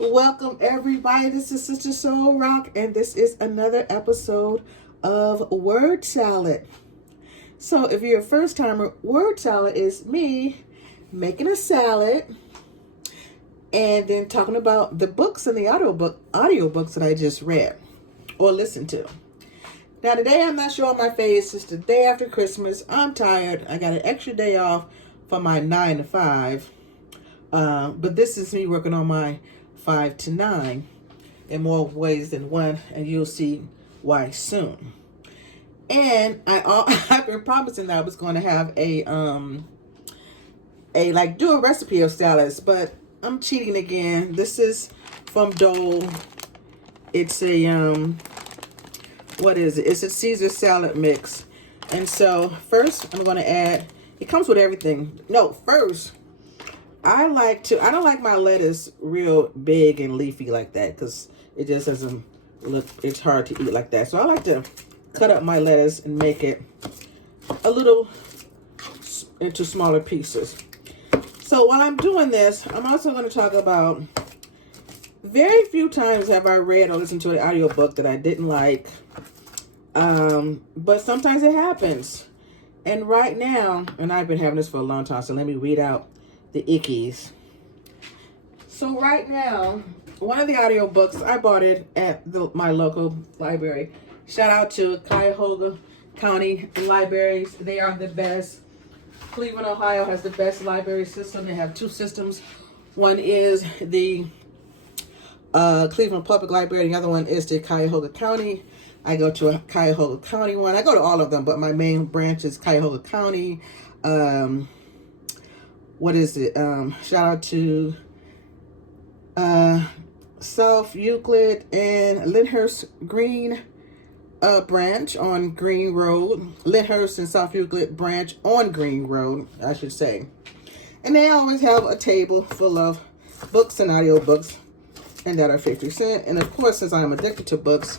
Welcome everybody. This is Sister Soul Rock, and this is another episode of Word Salad. So, if you're a first timer, Word Salad is me making a salad and then talking about the books and the audiobooks that I just read or listened to. Now, today I'm not showing my face. It's the day after Christmas. I'm tired. I got an extra day off for my 9 to 5. But this is me working on my 5 to 9 in more ways than one, and you'll see why soon. And I've been promising that I was going to have do a recipe of salads, but I'm cheating again. This is from Dole. It's a what is it? It's a Caesar salad mix. And so first I'm going to add, it comes with everything. No, first I don't like my lettuce real big and leafy like that because it just doesn't look, it's hard to eat like that. So I like to cut up my lettuce and make it a little into smaller pieces. So while I'm doing this, I'm also going to talk about, very few times have I read or listened to an audiobook that I didn't like. But sometimes it happens. And right now, and I've been having this for a long time, so let me read out the ickies. So right now, one of the audiobooks, I bought it at my local library. Shout out to Cuyahoga County Libraries. They are the best. Cleveland, Ohio has the best library system. They have two systems. One is the Cleveland Public Library. The other one is the Cuyahoga County. I go to a Cuyahoga County one. I go to all of them, but my main branch is Cuyahoga County. What is it? Shout out to South Euclid and Lyndhurst Green branch on Green Road. Lyndhurst and South Euclid branch on Green Road, I should say. And they always have a table full of books and audiobooks, and that are 50 cents. And of course, since I'm addicted to books,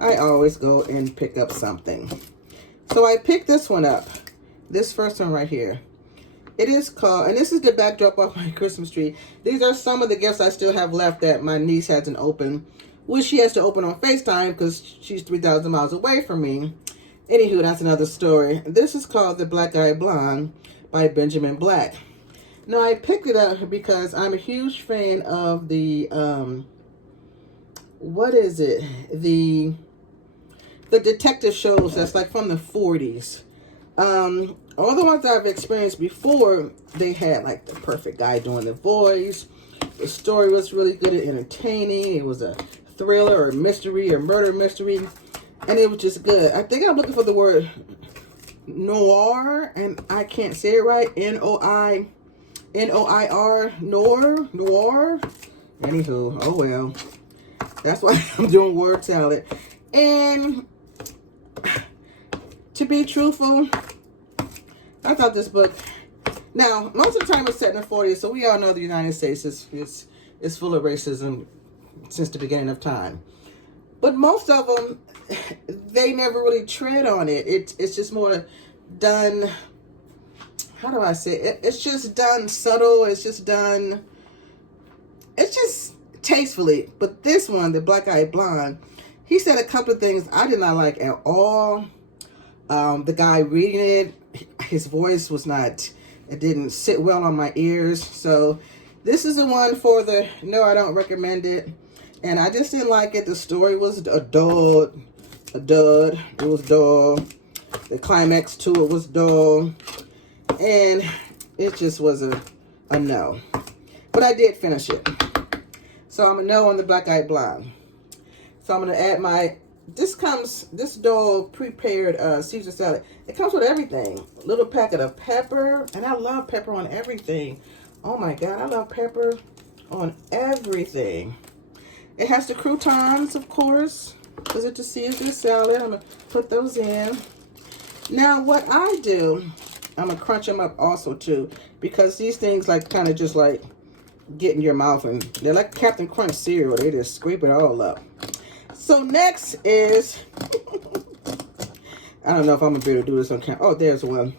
I always go and pick up something. So I picked this one up. This first one right here. It is called, and this is the backdrop of my Christmas tree. These are some of the gifts I still have left that my niece hasn't opened, which she has to open on FaceTime because she's 3,000 miles away from me. Anywho, that's another story. This is called The Black-Eyed Blonde by Benjamin Black. Now, I picked it up because I'm a huge fan of the, what is it? The detective shows that's like from the 40s. All the ones I've experienced before, they had like the perfect guy doing the voice. The story was really good and entertaining. It was a thriller or mystery or murder mystery. And it was just good. I think I'm looking for the word noir, and I can't say it right. Noir, noir. Anywho, oh well. That's why I'm doing word salad. And to be truthful, I thought this book, now, most of the time it's set in the 40s, so we all know the United States is full of racism since the beginning of time. But most of them, they never really tread on it. It's just more done, how do I say it? It's just done subtle. It's just tastefully. But this one, The Black-Eyed Blonde, he said a couple of things I did not like at all. The guy reading it, his voice was not, it didn't sit well on my ears. So this is the one for the, no, I don't recommend it. And I just didn't like it. The story was a dud. It was dull. The climax to it was dull. And it just was a no. But I did finish it. So I'm a no on The Black-Eyed Blonde. So I'm going to add this Dole prepared Caesar salad. It comes with everything. A little packet of pepper. And I love pepper on everything. Oh my God, I love pepper on everything. It has the croutons, of course, because it's a Caesar salad. I'm going to put those in. Now, what I do, I'm going to crunch them up also, too, because these things, like, kind of just, like, get in your mouth, and they're like Captain Crunch cereal. They just scrape it all up. So, next is, I don't know if I'm going to be able to do this on camera. Oh, there's one.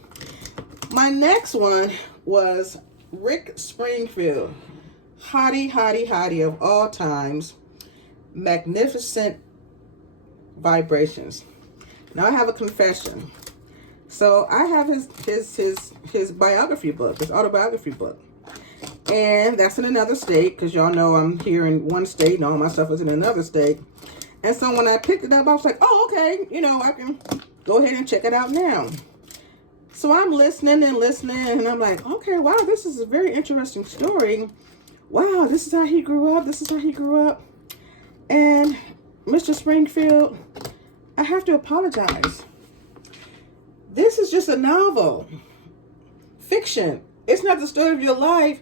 My next one was Rick Springfield. hottie, hottie, hottie of all times, Magnificent Vibrations. Now I have a confession. So I have his biography book, his autobiography book. And that's in another state, because y'all know I'm here in one state and all my stuff is in another state. And so when I picked it up, I was like, oh, okay, you know, I can go ahead and check it out now. So I'm listening, and I'm like, okay, wow, this is a very interesting story. Wow, this is how he grew up. This is how he grew up. And Mr. Springfield, I have to apologize. This is just a novel. Fiction. It's not the story of your life.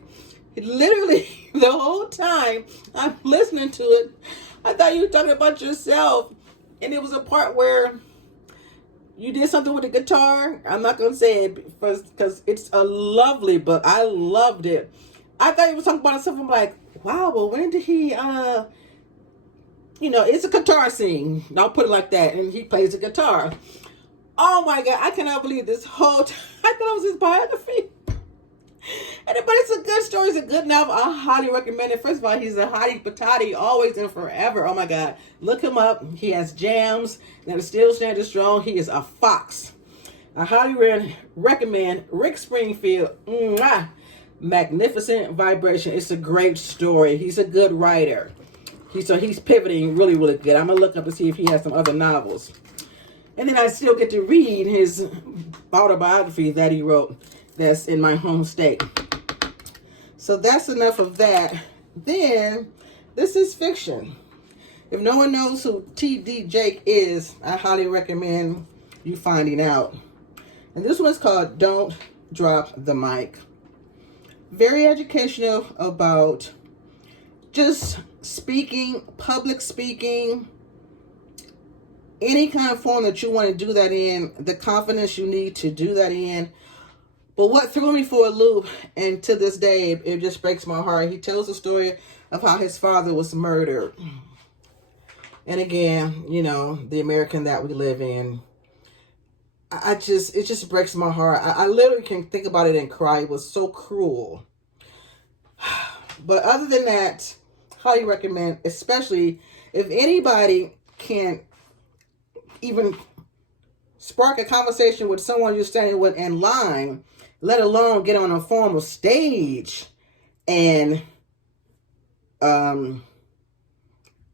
Literally, the whole time I'm listening to it, I thought you were talking about yourself. And it was a part where you did something with a guitar. I'm not going to say it because it's a lovely book. I loved it. I thought he was talking about himself. I'm like, wow, well, when did he, you know, it's a guitar scene. I'll put it like that. And he plays the guitar. Oh my God, I cannot believe this whole time. I thought it was his biography. But it's a good story. It's a good novel. I highly recommend it. First of all, he's a hottie patati, always and forever. Oh my God. Look him up. He has jams that are still standing strong. He is a fox. I highly recommend Rick Springfield. Magnificent Vibration. It's a great story. He's a good writer. He's pivoting really, really good. I'm going to look up to see if he has some other novels. And then I still get to read his autobiography that he wrote that's in my home state. So that's enough of that. Then, this is fiction. If no one knows who T.D. Jake is, I highly recommend you finding out. And this one's called Don't Drop the Mic. Very educational about just speaking, public speaking, any kind of form that you want to do that in, the confidence you need to do that in. But what threw me for a loop, and to this day, it just breaks my heart. He tells the story of how his father was murdered. And again, you know, the American that we live in. It just breaks my heart. I literally can think about it and cry. It was so cruel. But other than that, highly recommend, especially if anybody can even spark a conversation with someone you're standing with in line, let alone get on a formal stage and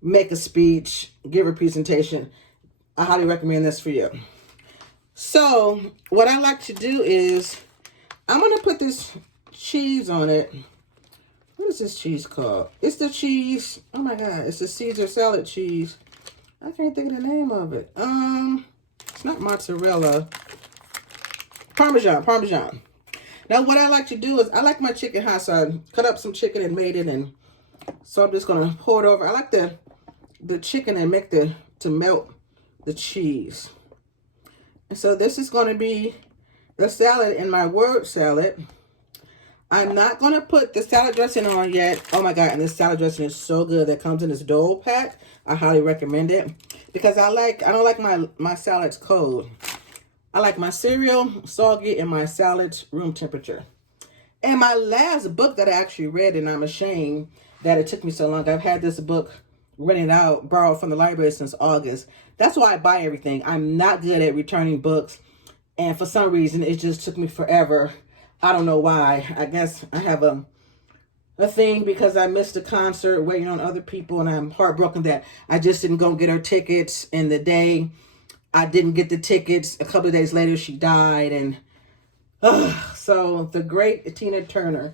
make a speech, give a presentation. I highly recommend this for you. So what I like to do is I'm going to put this cheese on it. What is this cheese called? It's the cheese. Oh my God. It's the Caesar salad cheese. I can't think of the name of it. It's not mozzarella. Parmesan. Now, what I like to do is I like my chicken hot, so I cut up some chicken and made it, and so I'm just gonna pour it over. I like the chicken and make to melt the cheese. And so this is gonna be the salad in my word salad. I'm not gonna put the salad dressing on yet. Oh my God, and this salad dressing is so good. That comes in this Dole pack. I highly recommend it because I don't like my salads cold. I like my cereal soggy and my salads room temperature. And my last book that I actually read, and I'm ashamed that it took me so long. I've had this book rented out, borrowed from the library since August. That's why I buy everything. I'm not good at returning books. And for some reason, it just took me forever. I don't know why. I guess I have a thing because I missed a concert waiting on other people, and I'm heartbroken that I just didn't go get her tickets. And the day I didn't get the tickets, a couple of days later she died. And so the great Tina Turner,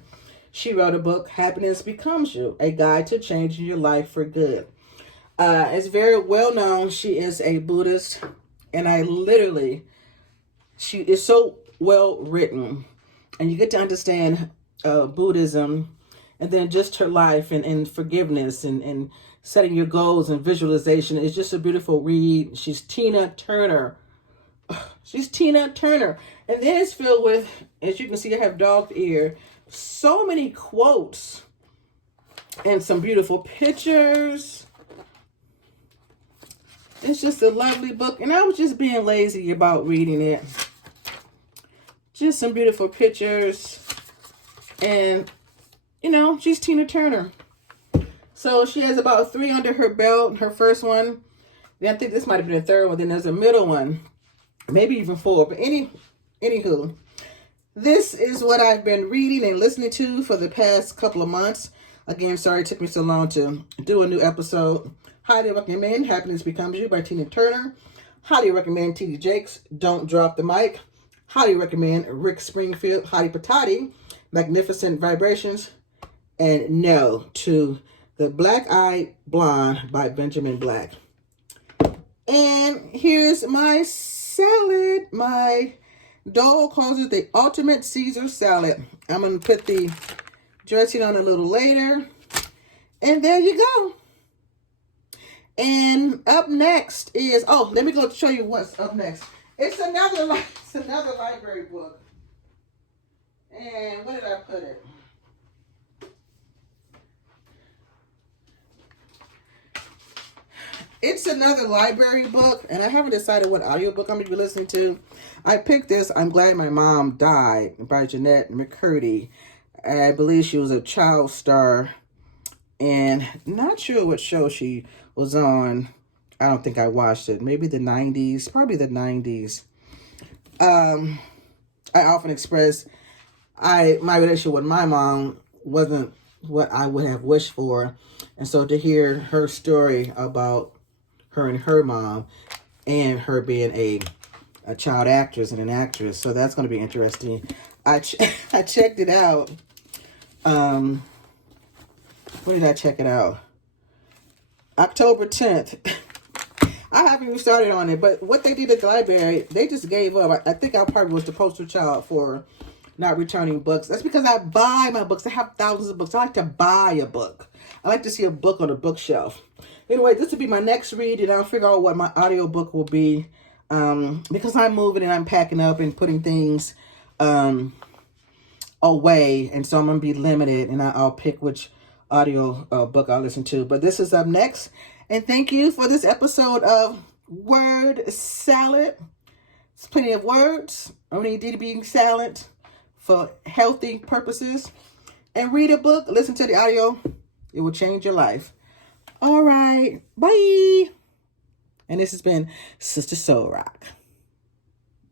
she wrote a book, Happiness Becomes You, a guide to changing your life for good. It's very well known. She is a Buddhist, and she is so well written, and you get to understand Buddhism, and then just her life and forgiveness and setting your goals and visualization. It's just a beautiful read. She's Tina Turner. She's Tina Turner. And then it's filled with, as you can see, I have dog ear, so many quotes and some beautiful pictures. It's just a lovely book. And I was just being lazy about reading it. Just some beautiful pictures. And you know, she's Tina Turner. So she has about 3 under her belt. Her first one. Then I think this might have been the third one. Then there's a middle one. Maybe even 4. But anywho, this is what I've been reading and listening to for the past couple of months. Again, sorry it took me so long to do a new episode. Highly recommend Happiness Becomes You by Tina Turner. Highly recommend T.D. Jakes, Don't Drop the Mic. Highly recommend Rick Springfield, Hottie Patati, Magnificent Vibrations. And no to The Black-Eyed Blonde by Benjamin Black. And here's my salad. My doll calls it the ultimate Caesar salad. I'm going to put the dressing on a little later. And there you go. And up next is, oh, let me go show you what's up next. It's another library book. And where did I put it? It's another library book, and I haven't decided what audiobook I'm going to be listening to. I picked this, I'm Glad My Mom Died, by Jeanette McCurdy. I believe she was a child star, and not sure what show she was on. I don't think I watched it. Maybe the 90s, probably the 90s. I often express my relationship with my mom wasn't what I would have wished for. And so to hear her story about her and her mom and her being a child actress and an actress. So that's going to be interesting. I checked it out. When did I check it out? October 10th. I haven't even started on it, but what they did at the library, they just gave up. I think I probably was the poster child for not returning books. That's because I buy my books. I have thousands of books. I like to buy a book. I like to see a book on a bookshelf. Anyway, this will be my next read, and I'll figure out what my audiobook will be. Because I'm moving and I'm packing up and putting things away, and so I'm going to be limited, and I'll pick which audio book I'll listen to. But this is up next. And thank you for this episode of Word Salad. It's plenty of words. Only need to be silent for healthy purposes. And read a book, listen to the audio. It will change your life. All right. Bye. And this has been Sister Soul Rock.